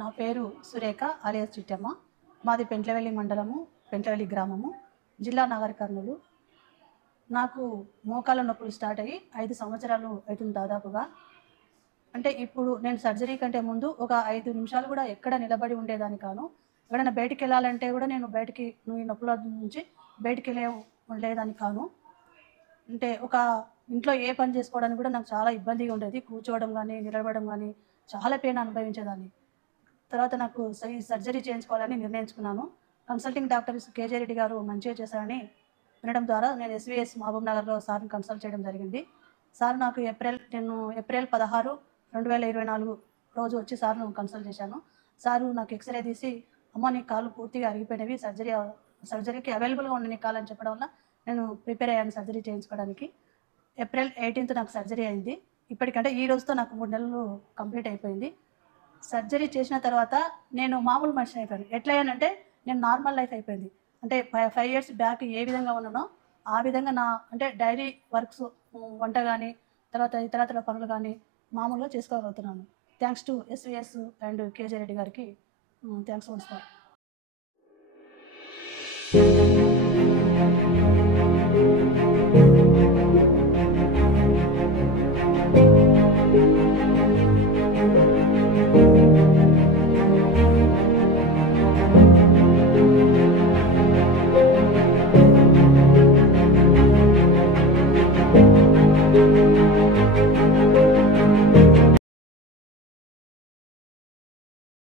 నా పేరు సురేఖ అలియాస్ చిట్టమ్మ. మాది పెంట్లవెల్లి మండలము, పెంట్లవెల్లి గ్రామము, జిల్లా నాగర్ కర్నూలు. నాకు మోకాళ్ళ నొప్పులు స్టార్ట్ అయ్యి 5 సంవత్సరాలు అవుతుంది దాదాపుగా. అంటే ఇప్పుడు నేను సర్జరీ కంటే ముందు ఒక 5 నిమిషాలు కూడా ఎక్కడ నిలబడి ఉండేదాన్ని కాను. ఎక్కడైనా బయటికి వెళ్ళాలంటే కూడా నేను ఈ నొప్పుల నుంచి బయటికి ఉండేదాన్ని కాను. అంటే ఇంట్లో ఏ పని చేసుకోవడానికి కూడా నాకు చాలా ఇబ్బందిగా ఉండేది. కూర్చోవడం కానీ, నిలబడడం కానీ చాలా పెయిన్ అనుభవించేదాన్ని. తర్వాత నాకు ఈ సర్జరీ చేయించుకోవాలని నిర్ణయించుకున్నాను. కన్సల్టింగ్ డాక్టర్ కేజే రెడ్డి గారు మంచిగా చేశారని వినడం ద్వారా నేను ఎస్వీఎస్ మహబూబ్ నగర్లో సార్ని కన్సల్ట్ చేయడం జరిగింది. సార్ నాకు ఏప్రిల్ 16, 2024 రోజు వచ్చి సార్ను కన్సల్ట్ చేశాను. సారు నాకు ఎక్స్రే తీసి, అమ్మ నీ కాళ్ళు పూర్తిగా అరిగిపోయినవి, సర్జరీకి అవైలబుల్గా ఉన్న నీ కాళ్ళు అని చెప్పడం వల్ల నేను ప్రిపేర్ అయ్యాను సర్జరీ చేయించుకోవడానికి. ఏప్రిల్ 18 నాకు సర్జరీ అయింది. ఇప్పటికంటే ఈ రోజుతో నాకు 3 నెలలు కంప్లీట్ అయిపోయింది. సర్జరీ చేసిన తర్వాత నేను మామూలు మనిషిని అయిపోయాను. ఎట్లా అయ్యానంటే నేను నార్మల్ లైఫ్ అయిపోయింది. అంటే 5 ఇయర్స్ బ్యాక్ ఏ విధంగా ఉన్నానో ఆ విధంగా అంటే డైలీ వర్క్స్, వంట కానీ, తర్వాత ఇతరత్ర పనులు కానీ మామూలుగా చేసుకోగలుగుతున్నాను. Thanks to SVS and KJ Reddy గారికి థ్యాంక్స్ వన్స్ ఫర్.